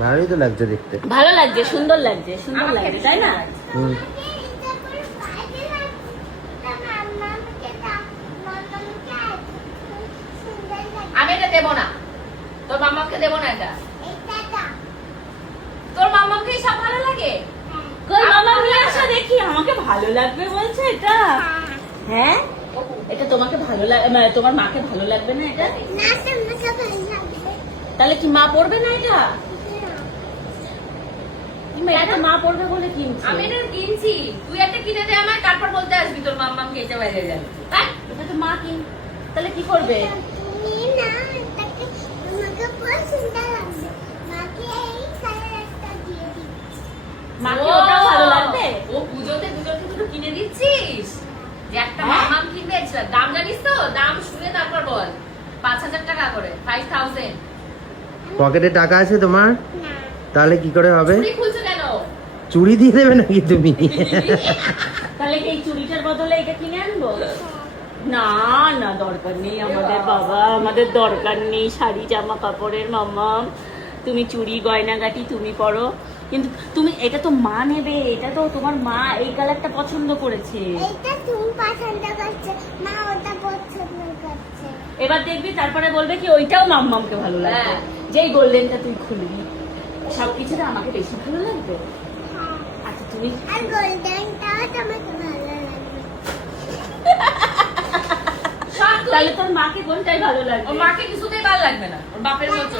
ভালোই তো লাগছে দেখতে। ভালো লাগছে, সুন্দর লাগছে, সুন্দর লাগছে, তাই না? আমি এটা দেবো না, তোর মামাকে দেবো না এটা। তোর মামাকে সব ভালো লাগে। কই মামা নিয়ে আসো দেখি, আমাকে ভালো লাগবে বলছে এটা। হ্যাঁ, এটা তোমাকে ভালো লাগে, তোমার মাকে ভালো লাগবে না এটা? তাহলে কি মা পড়বে না এটা? এটা মা পড়বে বলে কিনছি। আমি এটা কিনছি, তুই একটা কিনে দে আমায়, তারপর বলতে আসবি তোর মামাকে এটা বাইরে যাবে। এটা তো মা কিন, তাহলে কি করবে? মাকে ওটাও ভালো লাগবে। ও পুজোতে দুজনকে দুটো কিনে দিচ্ছিস, যে একটা মামাম কিনবে। দাম জানিস তো? দাম শুনে তারপর বল। 5,000 টাকা করে, 5,000। পকেটে টাকা আছে তোমার? তাহলে কি করে হবে? চুড়ি খুলছো কেন? চুড়ি দিয়ে দেবে নাকি তুমি? তাহলে কি এই চুড়িটার বদলে এটা কিনে আনবো? না না, দরকার নেই আমাদের বাবা, আমাদের দরকার নেই শাড়ি জামা কাপড়ের। মাম্মা তুমি চুড়ি গয়নাগাটি তুমি পরো, কিন্তু তুমি এটা তো মা নেবে, এটা তো তোমার মা এই কালারটা পছন্দ করেছে। এটা তুমি পছন্দ করছো, মা ওটা পছন্দ করছে। এবার দেখবি তারপরে বলবে কি ওইটাও মাম্মামকে ভালো লাগবে। যেই গোল্ডেনটা তুই খুলবি সবকিছুতে আমাকে বেশি ভালো লাগবে। আচ্ছা তুমি আর গোল্ডেনটাও তোমাকে ভালো লাগবে। তাহলে তোর মাকে কোনটাই ভালো লাগবে? ওর মাকে কিছুতেই ভালো লাগবে না, ওর বাপের মতো।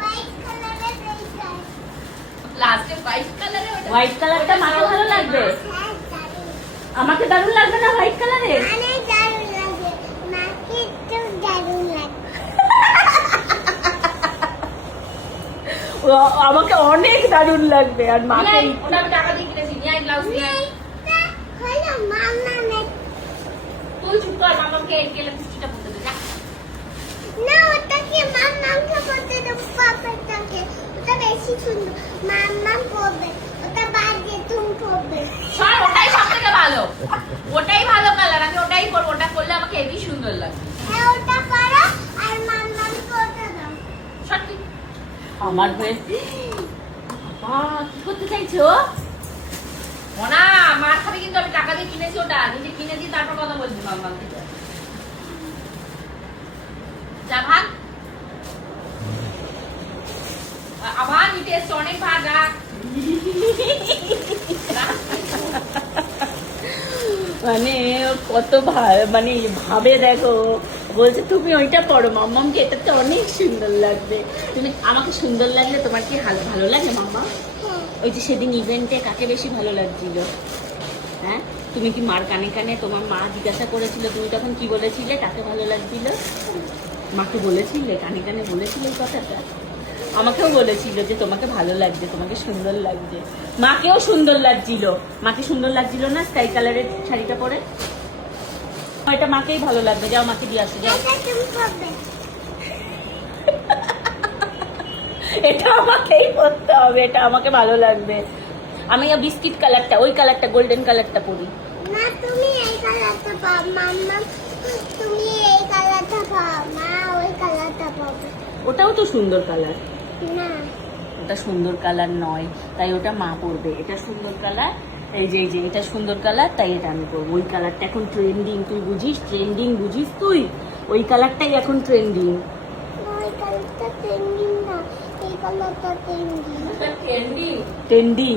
হোয়াইট কালারের এইটা। লাস্টে হোয়াইট কালারে, হোয়াইট কালারটা মাকে ভালো লাগবে। হ্যাঁ, দারুণ। আমাকে দারুণ লাগবে না হোয়াইট কালারে? অনেক দারুণ লাগে, মাকে একটু দারুণ লাগে। আমাকে অনেক দারুণ লাগবে। আর মাকে ওটা আমি টাকা দিয়ে কিনেছি, নিয়ে আই ব্লাউজ নিয়ে আই। এইটা হলো মামামের। তুই চুপ কর, মামাকে গেলে পুষ্টিটা বলতে দে যা। না, ওটাকে মামামকে পড়তে দেবো, পাপাটাকে। ওটা বেশি সুন্দর, মামাম পড়বে। ওটা বাজে, তুমি পড়বে। সর, ওটাই সবথেকে ভালো, ওটাই ভালো কালার। আমি ওটাই পরবো, ওটা করলে আমাকে হেভি সুন্দর লাগবে। হ্যাঁ, ওটা করো আর মামামকে ওটা দাও। সর তুই। আমার হয়ে বাবা কি করতে চাইছো? মোনা মার খাবে কিন্তু, আমি টাকা দিয়ে কিনেছি ওটা, নিজে কিনে দিয়ে তারপর কথা বলছি মাম্মার থেকে। যা ভাগ, আবার নিতে এসছে অনেক ভাগ। মানে কত মানে ভাবে দেখো, বলছে তুমি ওইটা পড়ো মাম্মামকে এটাতে অনেক সুন্দর লাগবে। তুমি আমাকে সুন্দর লাগলে তোমার কি ভালো ভালো লাগে মাম্মা? ওই যে সেদিন ইভেন্টে কাকে বেশি ভালো লাগছিল? হ্যাঁ, তুমি কি মার কানে কানে, তোমার মা জিজ্ঞাসা করেছিল, তুমি তখন কি বলেছিলে কাকে ভালো লাগছিল? মাকে বলেছিলে, কানে কানে বলেছিলে এই কথাটা? আমাকেও বলেছিল যে তোমাকে ভালো লাগছে, তোমাকে সুন্দর লাগছে। মাকেও সুন্দর লাগছিল। মাকে সুন্দর লাগছিল না স্কাই কালারের শাড়িটা পরে? এটা মাকেই ভালো লাগবে। যাও মাকে দিয়ে আসো, যাও। এটা তুমি পড়বে। এটা আমাকেই পরতে হবে, এটা আমাকে ভালো লাগবে। আমি বিস্কিট কালারটা, ওই কালারটা, গোল্ডেন কালারটা পরি। না, তুমি এই কালারটা পাও, মাম্মা তুমি এই কালারটা পাও, মা ওই কালারটা পাবে। ওটাও তো সুন্দর কালার। না, ওটা সুন্দর কালার নয়, তাই ওটা মা পরবে। এটা সুন্দর কালার, এই যে এটা সুন্দর কালার, তাই এটা আমি পরবো। ওই কালারটা এখন ট্রেন্ডিং, তুই বুঝিস? ট্রেন্ডিং বুঝিস তুই? ওই কালারটাই এখন ট্রেন্ডিং। ওই কালারটা ট্রেন্ডিং না, এই কালারটা ট্রেন্ডিং। ট্রেন্ডিং। ট্রেন্ডিং